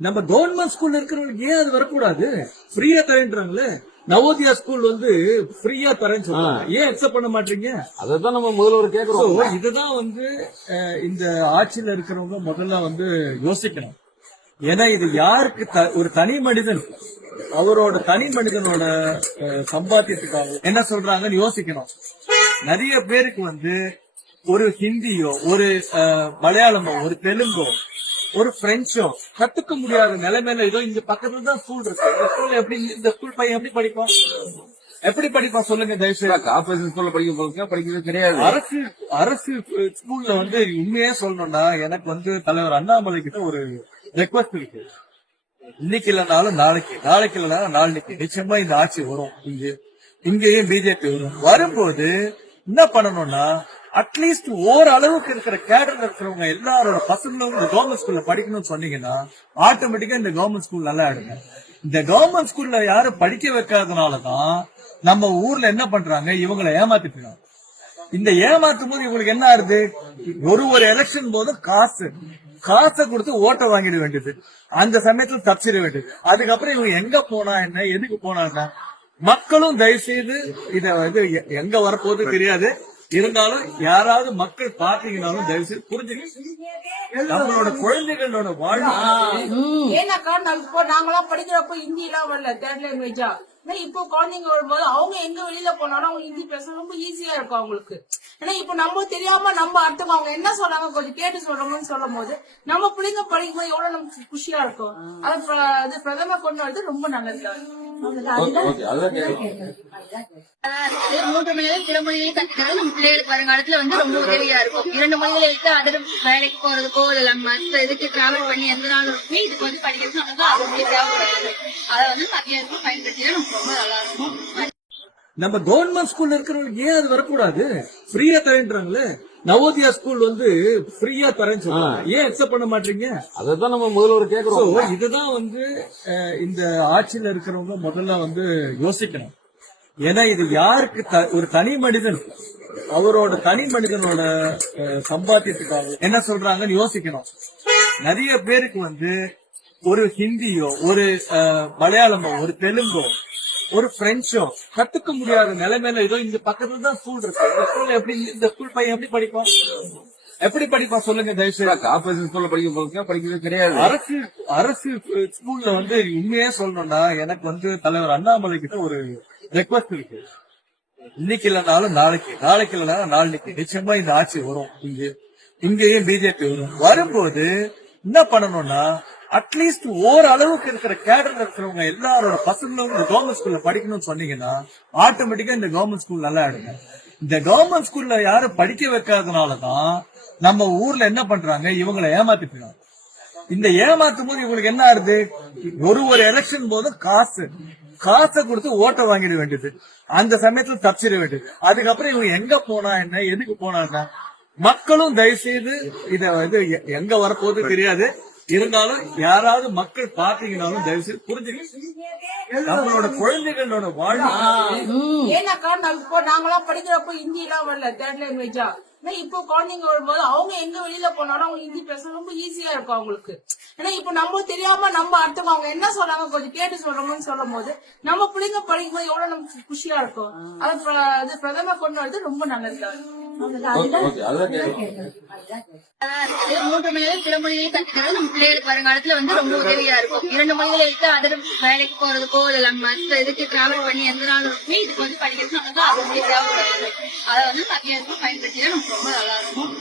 நம்ம கவர்மெண்ட் ஸ்கூல்ல இருக்கிறவங்களுக்கு ஏன் அது வரக்கூடாது? ஃப்ரீயா தரேன்றாங்களே. நவோதயா ஸ்கூல் வந்து ஃப்ரீயா தரேன்னு சொல்றாங்க, ஏன் அக்செப்ட் பண்ண மாட்டீங்க? அதான் நம்ம முதல்வர் கேக்குறோம். இதுதான் வந்து இந்த ஆட்சியில இருக்கிறவங்க முதல்ல வந்து யோசிக்கணும். ஏன்னா இது யாருக்கு ஒரு தனி மனிதன் அவரோட தனி மனிதனோட சம்பாத்தியத்துக்காக என்ன சொல்றாங்கன்னு யோசிக்கணும். நிறைய பேருக்கு வந்து ஒரு ஹிந்தியோ ஒரு மலையாளமோ ஒரு தெலுங்கோ ஒரு பிரெஞ்சோ கத்துக்க முடியாத நிலைமையில ஏதோ இங்க பக்கத்துல தான் ஸ்கூல் இருக்கு. இந்த ஸ்கூல்ல எப்படி இந்த ஸ்கூல் பையன் எப்படி படிப்பான்? எப்படி படிப்பான் சொல்லுங்க தயவுசெய்து. கார்பரேஷன் ஸ்கூல்ல படிக்கிறது கிடையாது. அரசு ஸ்கூல்ல வந்து உண்மையே சொல்லணும்னா எனக்கு வந்து தலைவர் அண்ணாமலை கிட்ட ஒரு ரெக்வஸ்ட் இருக்கு. இன்னைக்கு இல்லைனாலும் நாளைக்கு, நாளைக்கு இல்லைனாலும் நாளைக்கு நிச்சயமா இந்த ஆட்சி வரும். இங்கேயும் பிஜேபி வரும். வரும்போது என்ன பண்ணணும்னா அட்லீஸ்ட் ஓரளவுக்கு இருக்கிற கேடர்ல இருக்கிறவங்க எல்லாரோட பசங்களும் இந்த கவர்மெண்ட் ஸ்கூல்ல படிக்கணும்னு சொன்னீங்கன்னா ஆட்டோமேட்டிக்கா இந்த கவர்மெண்ட் ஸ்கூல் நல்லா ஆயிடுங்க. இந்த கவர்மெண்ட் ஸ்கூல்ல யாரும் படிக்க வைக்காதனாலதான் நம்ம ஊர்ல என்ன பண்றாங்க, இவங்களை ஏமாத்திட்டு. இந்த ஏமாத்தும் போது இவங்களுக்கு என்ன ஆகுது, ஒரு எலெக்ஷன் போது காசை கொடுத்து ஓட்ட வாங்கிட வேண்டியது, அந்த சமயத்துல தப்பிச்சிட வேண்டியது. அதுக்கப்புறம் இவங்க எங்க போனா என்ன, எதுக்கு போனா என்ன, மக்களும் தயவு செய்து இத வந்து எங்க வரப்போது தெரியாது. இருந்தாலும் யாராவது மக்கள் பாத்தீங்கன்னாலும் தயவு செய்து புரிஞ்சுக்க, நம்மளோட குழந்தைகளோட வாழ்க்கை. ஏன்னாக்கா நாங்களாம் படிக்கிறப்போ ஹிந்தி எல்லாம் வரல, தேர்ட் லாங்குவேஜா. இப்போ குழந்தைங்க வரும்போது அவங்க எங்க வெளியில போனாலும் அவங்க ஹிந்தி பேச ரொம்ப ஈஸியா இருக்கும் அவங்களுக்கு. ஏன்னா இப்போ நம்ம தெரியாம நம்ம அடுத்தவங்க அவங்க என்ன சொல்றாங்க கொஞ்சம் கேட்டு சொல்றாங்கன்னு சொல்லும் போது நம்ம பிள்ளைங்க படிக்கும் போது எவ்வளவு நமக்கு குஷியா இருக்கும். அது பிரதமர் கொண்டு வரது ரொம்ப நல்லது. 3 மொழிகள் பிற மொழிகளை கற்றுக்கிறது நம்ம பிள்ளைகளுக்கு வருங்காலத்துல வந்து ரொம்ப உதவியா இருக்கும். 2 மொழிகளை எடுத்து அதில் வேலைக்கு போறதுக்கோ இல்ல மற்ற இதுக்கு டிராவல் பண்ணி எந்த நாளும் இதுக்கு வந்து படிக்கிறது அது தேவைப்படுது. அதை வந்து மத்திய அரசு பயன்படுத்தினா நமக்கு ரொம்ப நல்லா இருக்கும். நம்ம கவர்மெண்ட் ஸ்கூல்ல இருக்கிறவங்களுக்கு ஏன் அது வரக்கூடாது? ஃப்ரீயா தரேன்றாங்களே. நவோதயா ஸ்கூல் வந்து ஃப்ரீயா தரேன்னு சொல்றாங்க, ஏன் அக்செப்ட் பண்ண மாட்டீங்க? அதான் நம்ம முதல்வர் கேக்குறோம். இதுதான் வந்து இந்த ஆட்சியில இருக்கிறவங்க முதல்ல வந்து யோசிக்கணும். ஏன்னா இது யாருக்கு ஒரு தனி மனிதன் அவரோட தனி மனிதனோட சம்பாத்தியத்துக்காக என்ன சொல்றாங்கன்னு யோசிக்கணும். நிறைய பேருக்கு வந்து ஒரு ஹிந்தியோ ஒரு மலையாளமோ ஒரு தெலுங்கோ ஒரு பிரெஞ்சோ கத்துக்க முடியாத நிலைமையில ஏதோ இங்க பக்கத்துல தான் ஸ்கூல் இருக்கு. இந்த ஸ்கூல்ல எப்படி இந்த ஸ்கூல் பையன் எப்படி படிப்பான்? எப்படி படிப்பான் சொல்லுங்க தயவுசெய்து. கார்பரேஷன் ஸ்கூல்ல படிக்கிறது கிடையாது. அரசு ஸ்கூல்ல வந்து உண்மையே சொல்லணும்னா எனக்கு வந்து தலைவர் அண்ணாமலை கிட்ட ஒரு ரெக்வஸ்ட் இருக்கு. இன்னைக்கு இல்லைனாலும் நாளைக்கு, நாளைக்கு இல்லைனாலும் நாளைக்கு நிச்சயமா இந்த ஆட்சி வரும். இங்கேயும் பிஜேபி வரும். வரும்போது என்ன பண்ணணும்னா அட்லீஸ்ட் ஓரளவுக்கு இருக்கிற கேடர்ல இருக்கிறவங்க எல்லாரோட பசங்களும் இந்த கவர்மெண்ட் ஸ்கூல்ல படிக்கணும்னு சொன்னீங்கன்னா ஆட்டோமேட்டிக்கா இந்த கவர்மெண்ட் ஸ்கூல் நல்லா ஆயிடுங்க. இந்த கவர்மெண்ட் ஸ்கூல்ல யாரும் படிக்க வைக்காதனாலதான் நம்ம ஊர்ல என்ன பண்றாங்க, இவங்களை ஏமாத்திட்டு. இந்த ஏமாத்தும் போது இவங்களுக்கு என்ன ஆகுது, ஒரு எலெக்ஷன் போது காசை கொடுத்து ஓட்ட வாங்கிட வேண்டியது, அந்த சமயத்துல தப்பிச்சிட வேண்டியது. அதுக்கப்புறம் இவங்க எங்க போனா என்ன, எதுக்கு போனா என்ன, மக்களும் தயவு செய்து இத வந்து எங்க வரப்போது தெரியாது. இருந்தாலும் யாராவது மக்கள் பாத்தீங்கன்னாலும் தயவு செய்து புரிஞ்சுக்க, நம்மளோட குழந்தைகளோட வாழ்க்கை. ஏன்னாக்கா நாங்களாம் படிக்கிறப்போ ஹிந்தி எல்லாம் வரல, தேர்ட் லாங்குவேஜா. இப்போ குழந்தைங்க வரும்போது அவங்க எங்க வெளியில போனாலும் அவங்க ஹிந்தி பேச ரொம்ப ஈஸியா இருக்கும் அவங்களுக்கு. ஏன்னா இப்போ நம்ம தெரியாம நம்ம அடுத்தவங்க அவங்க என்ன சொல்றாங்க கொஞ்சம் கேட்டு சொல்றாங்கன்னு சொல்லும் போது நம்ம பிள்ளைங்க படிக்கும் போது எவ்வளவு நமக்கு குஷியா இருக்கும். அது பிரதமர் கொண்டு வரது ரொம்ப நல்லது. 3 மொழிகள் பிற மொழிகளை கற்றுக்கிறது நம்ம பிள்ளைகளுக்கு வருங்காலத்துல வந்து ரொம்ப உதவியா இருக்கும். 2 மொழிகளை எடுத்து அதில் வேலைக்கு போறதுக்கோ இல்ல மற்ற இதுக்கு டிராவல் பண்ணி எந்த நாளும் இதுக்கு வந்து படிக்கிறது அது தேவைப்படுது. அதை வந்து மத்திய அரசு பயன்படுத்தினா நமக்கு ரொம்ப நல்லா இருக்கும்.